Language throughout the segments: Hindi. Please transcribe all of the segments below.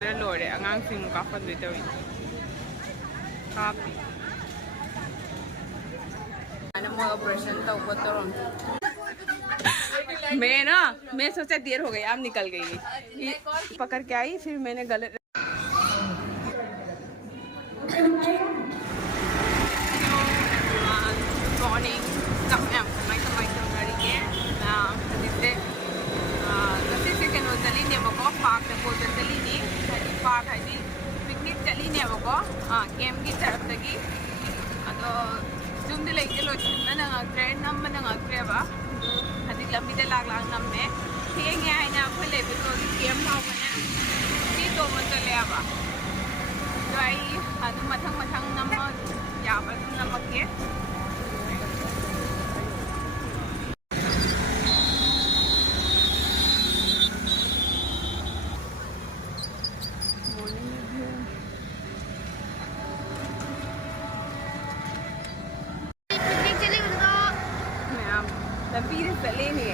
लोरे आगांसिंग काफन तवी कापी ऑपरेशन मैं सोचा देर हो गई आप निकल गई पकड़ के आई फिर मैंने गलत मॉर्निंग पार्क चलीनी पार्क है पिकनिक चलीनेबको गेम की तरफ जूम लेके लोचनद्रे नम्बेब हजी लंबी लाग नम्मे थेंगे अखोई लेबो गेम फाने तोब चलेब मथंग मथंग नम याब नमके लंबी चलेनी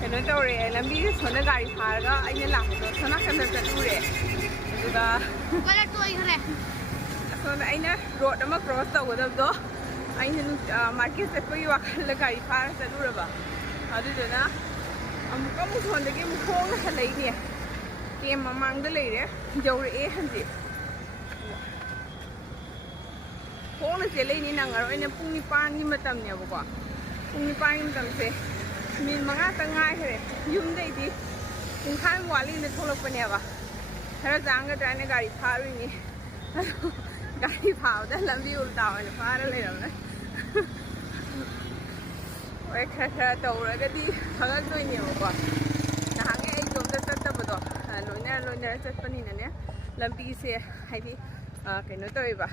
कहो तौरे लंबी सोना गाड़ी फारगा लापदो सोना कलर चलूरे रोड क्रॉस तौगदबदो मार्केट चटपगी वाखल गाड़ी फार चलूरबा सोनदगी खोंग हलैने केम ममांग लेरे यौरे हंजी खोंग चलेनी नंगरोइने पुंग 9 की मतमनेबको पुंग 9 से मिनट 5 तंगाइरे युमदैदी पुंखाय वाली थोलपनेबा खरा जांगद्राने गाड़ी फारुनी गाड़ी फावदा लंबी उल्टा होने फार लेरमने ओए खरा तौरगदी फगदोइनेबको नहांगे एकदोमदा चट्टबदो लोइना चट्पनिनने लंबी से हाइदी कइनो तौइबा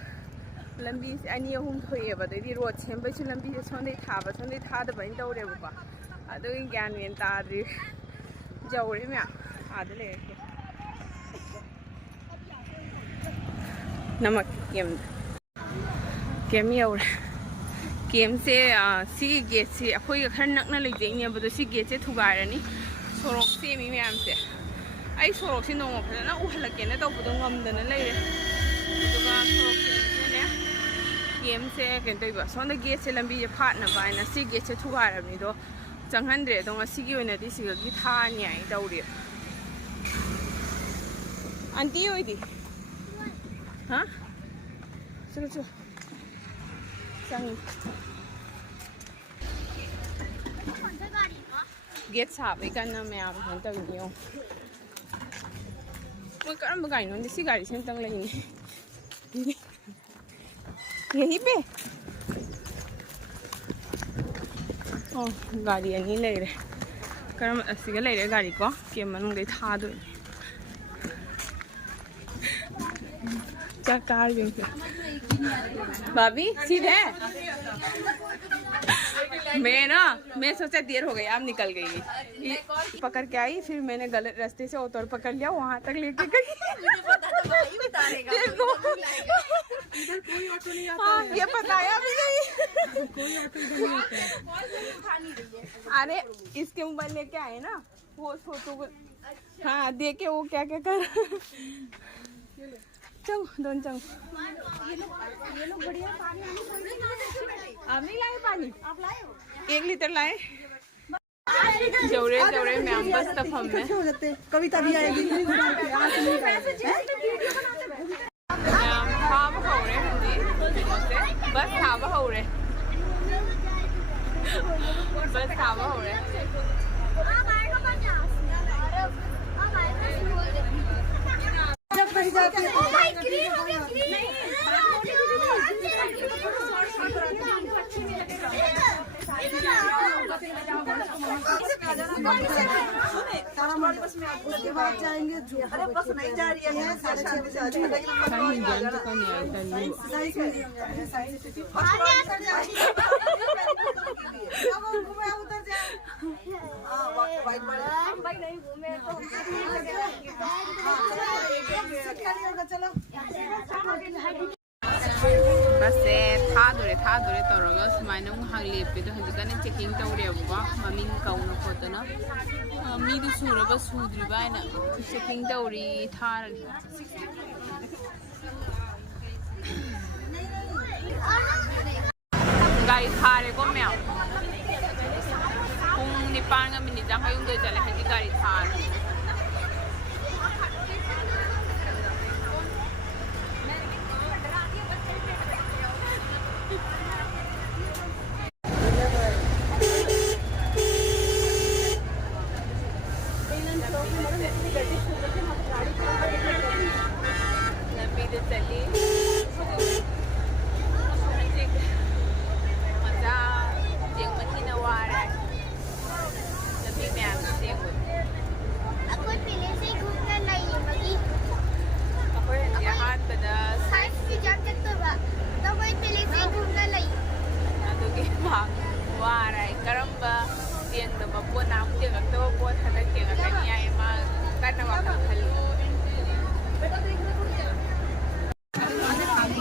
लंबी से अनी अहूम थोएबदी रोड सेम्बैसु लंबी से सोंदै थाबा सोंदै थादबैन तौरेबको अदु ज्ञान मेन ताद्रि जौरे म्या आद लेके नमक केम यौरे केम से सी गेट से अखोई खर नकना लेजैनेबदो सी गेट से थुगारनी सोरोक सेमी म्याम से आई सोरोक से नोंग फजना उहलकेना तौबदो ngमदना लेरे अदुगा सोरोक से गेम से केंतोइबा सोंद गेट से लंबी जे फाटना बायना सी गेट से थुगारबनी दो चंगहंद्रे दो सिगी ओइनादि सिगी थानी आई दौरे आंटी होइदी हाँ चलो चलो चंग गेट साबे कन्ना मैम फोन तौनियो मोय करम गाड़ी नोंदि सी गाड़ी से तंग लेनी यही पे गाड़ी अनी लेरे करम असिगा लेरे गाड़ी को के मनुंग थादो चकार भाभी सीधे मैं सोचा देर हो गई आप निकल गई पकड़ के आई फिर मैंने गलत रास्ते से ऑटो पकड़ लिया वहां तक लेके गई ये बताया भी नहीं अरे इसके मोबाइल लेके आए ना वो फोटो हाँ देखे वो क्या क्या कर चल दोन चल ये लोग बढ़िया पानी आप नहीं लाए पानी आप लाए हो 1 लीटर लाए जौरे जौरे मैम बस तब हम में कविता भी आएगी खाब हो रहे बस खाब हो रहे बस खाब हो रहे उसके बाद जाएंगे अरे बस नहीं जा रही है 6:30 बजे बस था थादोरे तौरगा सुमाइना लेपेदो हजिकने चेकिंग तौरेबको ममिंग कौना खोतना मीदु सुरबा सुद्रिबा आइना चेकिंग तौरी थारनि गाड़ी थारेको मैम पुंग निपानगा मिनिट जांखायुंग चले हजि गाड़ी थार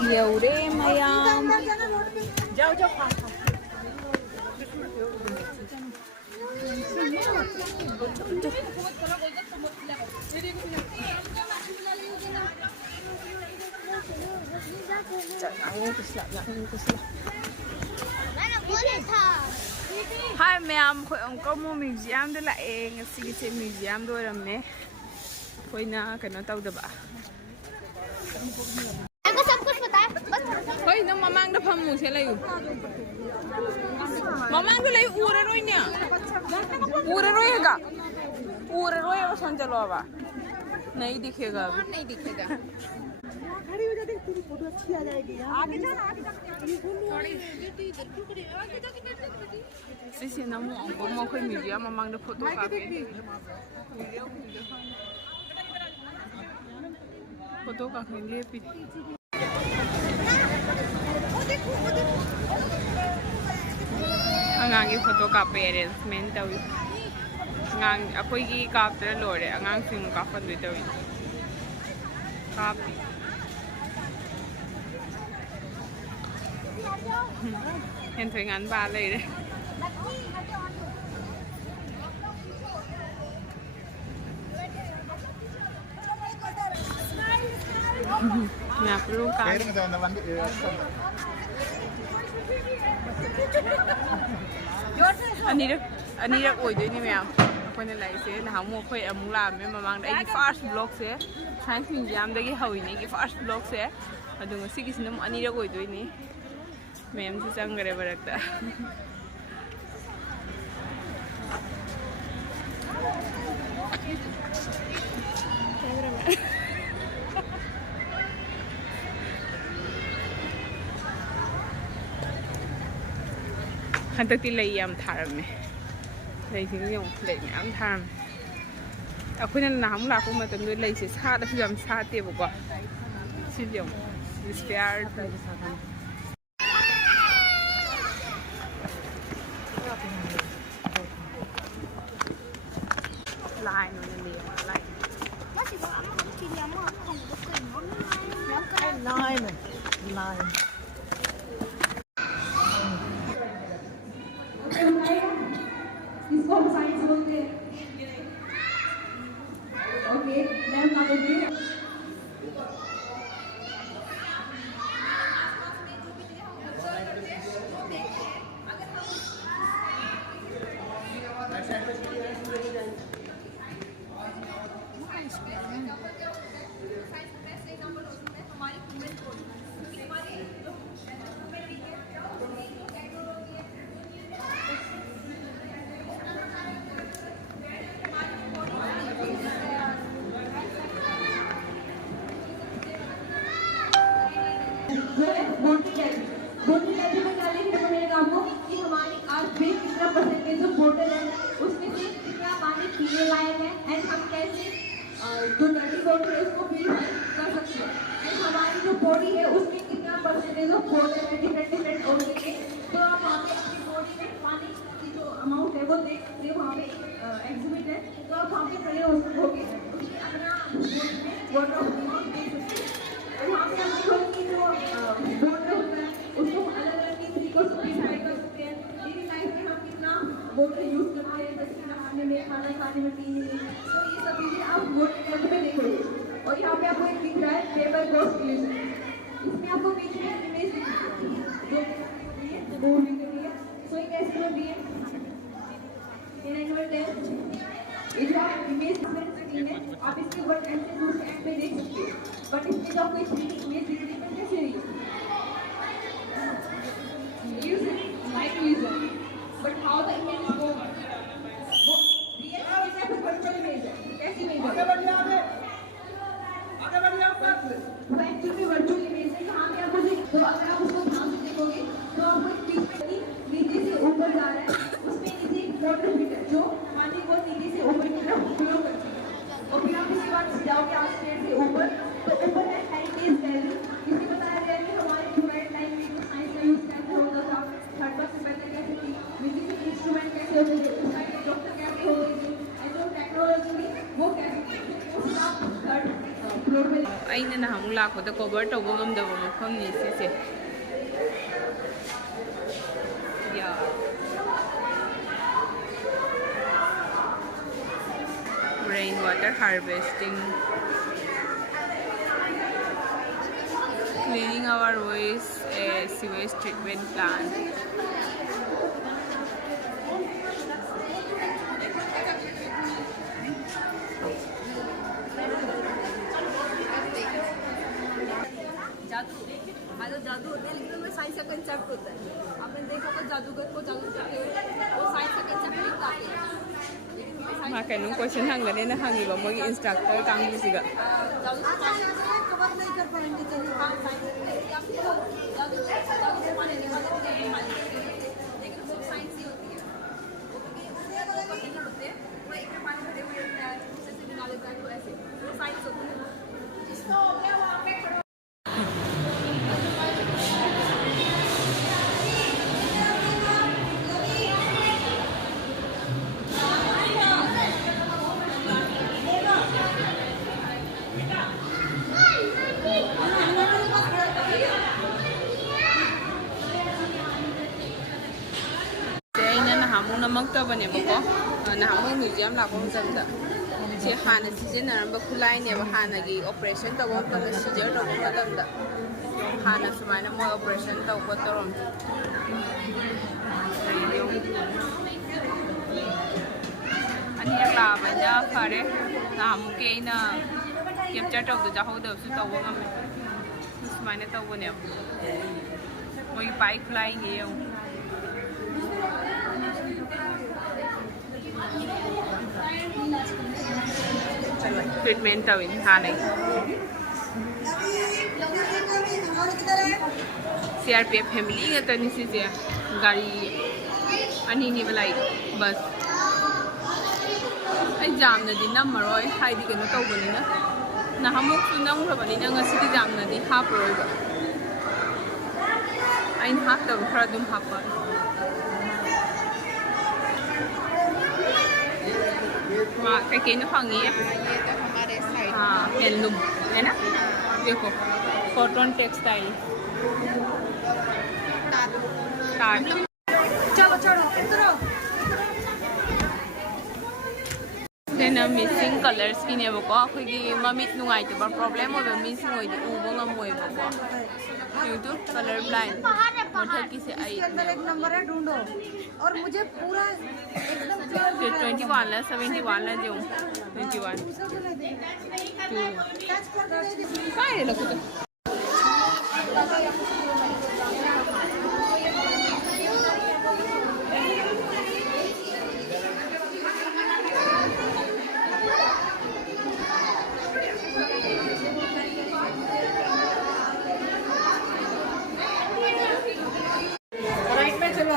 यौरे मयाम जाओ जाओ हाय मैम कमो म्यूजियम द लाए ngasi म्यूजियम दो रमने कोइना कनो तौदबा होय न ममांग द फमु से लयु ममांग द लयु उरे रोय न्या उरे रोय का उरे रोय बसन चलोबा नहीं दिखेगा खड़ी हो जा देख तेरी फोटो अच्छी आ जाएगी आगे जा सिसे नमो अंगो कोई म्यूजियम ममांग द फोटो काफे फोटो काफे लेपि अंगांगी फोटो कापे अरेंजमेंट तवी अंगांग अखोइगी कापतरा लोरे अंगांग सिंग काफन दुई तवी कापी हेन थोइ ngắn ba लेरे मैं आपको का अनिरक ओइदोइनी मैम अखोइना लाइसे नहामु अखोइ अमुक लामे ममांग दा फर्स्ट ब्लॉग से साइंस म्यूजियम दगी हौइनी की फर्स्ट ब्लॉग से अदुंग सिगिसिनम अनिरक ओइदोइनी मैम से चंगरे बरकता हंतकती लई याम थारमे लईसिंग यong लई मैम थारम अखोइना नाम लाको मतम लई से सादसु याम सातेबको सिजों spare line on the line. Nine. इसको हम साइंस बोलते हैं. Okay, मैम ना बोलिए. जो नदी वाटर है उसको प्यूरिफाई कर सकते हैं एंड हमारी जो बॉडी है उसमें कितना परसेंटेज ऑफ वाटर है डिफरेंट ऑर्गन के तो आप वहाँ पे अपनी बॉडी में पानी की जो अमाउंट है वो देख सकते हो वहाँ पे एग्जिबिट है तो आप वहाँ पे खड़े हो सकते अपना वाटर अमाउंट देख सकते हैं और वहाँ पे हम देखोगे कि जो वाटर होता है उसको अलग दिख रहा है पेपर गोस्ट इल्यूजन। इसमें आपको बीच में इमेज दिख रही है जो मूव दिख रही है। सो एक astro D in annual test ये जो आप इमेज स्क्रीन है आप इसके ऊपर एंड से दूसरे एंड पे देख सकते हो। बट इसमें जो आपको 3D इमेज दिख रही है कैसे दिख illusion like illusion but how the image is moving वो real image है तो virtual image है कैसी image है आगे बढ़िए एक्चुअली virtual image है यहाँ पे आपको तो अगर आप उसको ध्यान से देखोगे तो आपको एक बीच में नीचे से ऊपर जा रहा है उसमें नीचे एक वाटर फिट है जो पानी को नीचे से ऊपर की तरफ फ्लो करती है और फिर आप इसके बाद जाओगे आज पेड़ से ऊपर तो ऊपर है हेरिटेज वैली। इसमें बताया गया है कि हमारे पुराने टाइम में जो साइंस का यूज कैसे होता था थर्ड पर्सन मेथड कैसे थी म्यूजिक इंस्ट्रूमेंट कैसे होते थे उस टाइम में डॉक्टर कैसे होते थे एंड जो टेक्नोलॉजी थी वो कैसे थी उसका थर्ड फ्लोर पे अइना नहामुक लाखोदा कवर तौबा ngamdaba mafamni sise या rain water harvesting, cleaning our waste, sewage treatment plant. जादू होता है लेकिन उसमें साइंस का कंसेप्ट होता है। आपने देखा तो जादूगर को जादू करते हुए वो साइंस का कंसेप्ट नहीं बताते। मा कहीं क्वेश्चन हंगने ना हंगी मोगी इंस्ट्रक्टर कांगूसीगा जादू कवर नहीं कर पाएंगे चलिए हाँ साइंस जादू से मानेंगे लेकिन वो साइंस ही होती है वो नहीं होते वो एक में पानी भरे हुए रहता है उससे निकाल लेता है तो ऐसे वो साइंस होती है जिसको हो गया वो आगे खड़ो namaktabanebako nahamu museum lakpo matamda se hana sijenaramba khulaineba hanagi operation tawba matanda seizure tawba matamda hana sumaina mo operation tawba torom ani labanya fare nahamu ke ina capture tawda jahawda su tawba ngame sumaina tawba ne moi bike flying ye treatment तविन हाँ नहीं CRPF फैमिली का तनी सी से गाड़ी अनी नहीं बलाई बस आई जाम नदी ना मरोय हाई दी कनो तो बनी ना हम लोग सुनाऊं रहा बनी ना गसी की जाम नदी हाँ परोय बा आई हाँ तब थोड़ा दुम हाँ पर कहीं ना फंगी है हाँ हेलूम है ना देखो कॉटन टेक्सटाइल चलो चलो इधर then missing colors की ने बको अखोगी ममित नुआई तो बा प्रॉब्लम हो बा missing होई दी उबो ngamoi बको तो कलर ब्लाइंड मतलब किसे आई अंदर एक नंबर है ढूंढो और मुझे पूरा एकदम 21 ला 71 ला जो 21 काय रे लखो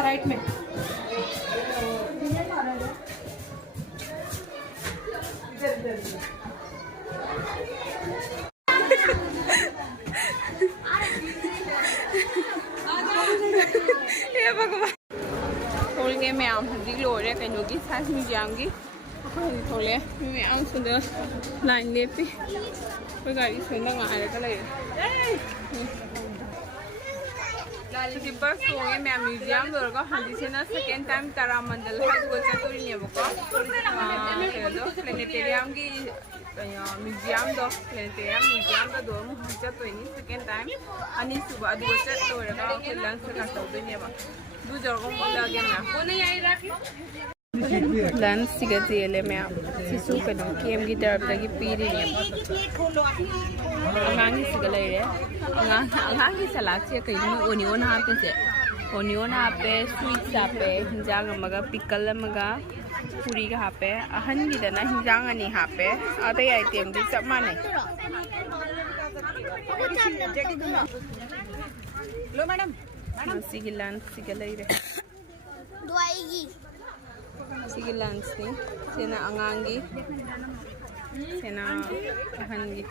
राइट में ये भगवान खोल के मैं आम हल्दी लोरे कहीं की साइंस म्यूजियम की खोले मैं आम सुंदर लाइन लेती कोई गाड़ी सुंदर आ रहा था लगे ꯍꯧꯖꯤꯛ ꯕꯁ ꯇꯣꯡꯉꯦ ꯃꯌꯥꯝ ꯃ꯭ꯌꯨꯖꯤꯌꯝ ꯂꯣꯏꯔꯒ ꯍꯧꯖꯤꯛꯁꯤꯅ ꯁꯦꯀꯦꯟ ꯇꯥꯏꯝ ꯇꯔꯥꯃꯟꯗꯜ ꯍꯥꯏꯗꯨꯒ ꯆꯠꯇꯣꯏꯅꯦꯕꯀꯣ ꯀꯩꯅꯣꯗꯣ ꯄ꯭ꯂꯦꯅꯦꯇꯦꯔꯤꯌꯝꯒꯤ ꯃ꯭ꯌꯨꯖꯤꯌꯝꯗꯣ ꯄ꯭ꯂꯦꯅꯦꯇꯦꯔꯤꯌꯝ ꯃ꯭ꯌꯨꯖꯤꯌꯝꯗꯣ ꯑꯃꯨꯛ ꯆꯠꯇꯣꯏꯅꯤ ꯁꯦꯀꯦꯟ ꯇꯥꯏꯝ ꯑꯅꯤꯁꯨꯕ ꯑꯗꯨꯒ ꯆꯠ ꯂꯣꯏꯔꯒ ꯑꯩꯈꯣꯏ ꯂꯟꯁ ꯀꯩꯀꯥ ꯇꯧꯗꯣꯏꯅꯦꯕ ꯑꯗꯨ ꯇꯧꯔꯒ ꯑꯃꯨꯛ ꯍꯜꯂꯛꯑꯒꯦ ꯃꯌꯥꯝ ꯂꯟꯁꯁꯤꯒ ꯆꯦꯜꯂꯦ ꯃꯌꯥꯝ ꯁꯤꯁꯨ ꯀꯩꯅꯣ ꯀꯦꯝꯒꯤ ꯇꯔꯞꯇꯒꯤ ꯄꯤꯔꯤꯅꯦꯕ ꯑꯉꯥꯡꯒꯤꯁꯤꯒ ꯂꯩꯔꯦ ꯑꯉꯥꯡꯒꯤ ꯁꯂꯥꯗꯁꯦ ꯀꯩꯅꯣ ꯑꯣꯅꯤꯌꯣꯟ ꯍꯥꯞꯄꯤꯁꯦ ꯑꯣꯅꯤꯌꯣꯟ ꯍꯥꯞꯄꯦ ꯁ꯭ꯋꯤꯠꯁ ꯍꯥꯞꯄꯦ ꯍꯤꯟꯖꯥꯡ ꯑꯃꯒ ꯄꯤꯀꯜ ꯑꯃꯒ ꯄꯨꯔꯤꯒ ꯍꯥꯞꯄꯦ ꯑꯍꯟꯒꯤꯗꯅ ꯍꯤꯟꯖꯥꯡ ꯑꯅꯤ ꯍꯥꯞꯄꯦ ꯑꯇꯩ ꯑꯥꯏꯇꯦꯝꯗꯤ ꯆꯞ ꯃꯥꯟꯅꯩ ꯁꯤꯒꯤ ꯂꯟꯁꯁꯤꯒ ꯂꯩꯔꯦ ꯁꯤꯒꯤ ꯂꯟꯁꯅꯤ ꯁꯤꯅ ꯑꯉꯥꯡꯒꯤ ꯁꯤꯅ ꯑꯍꯟꯒꯤ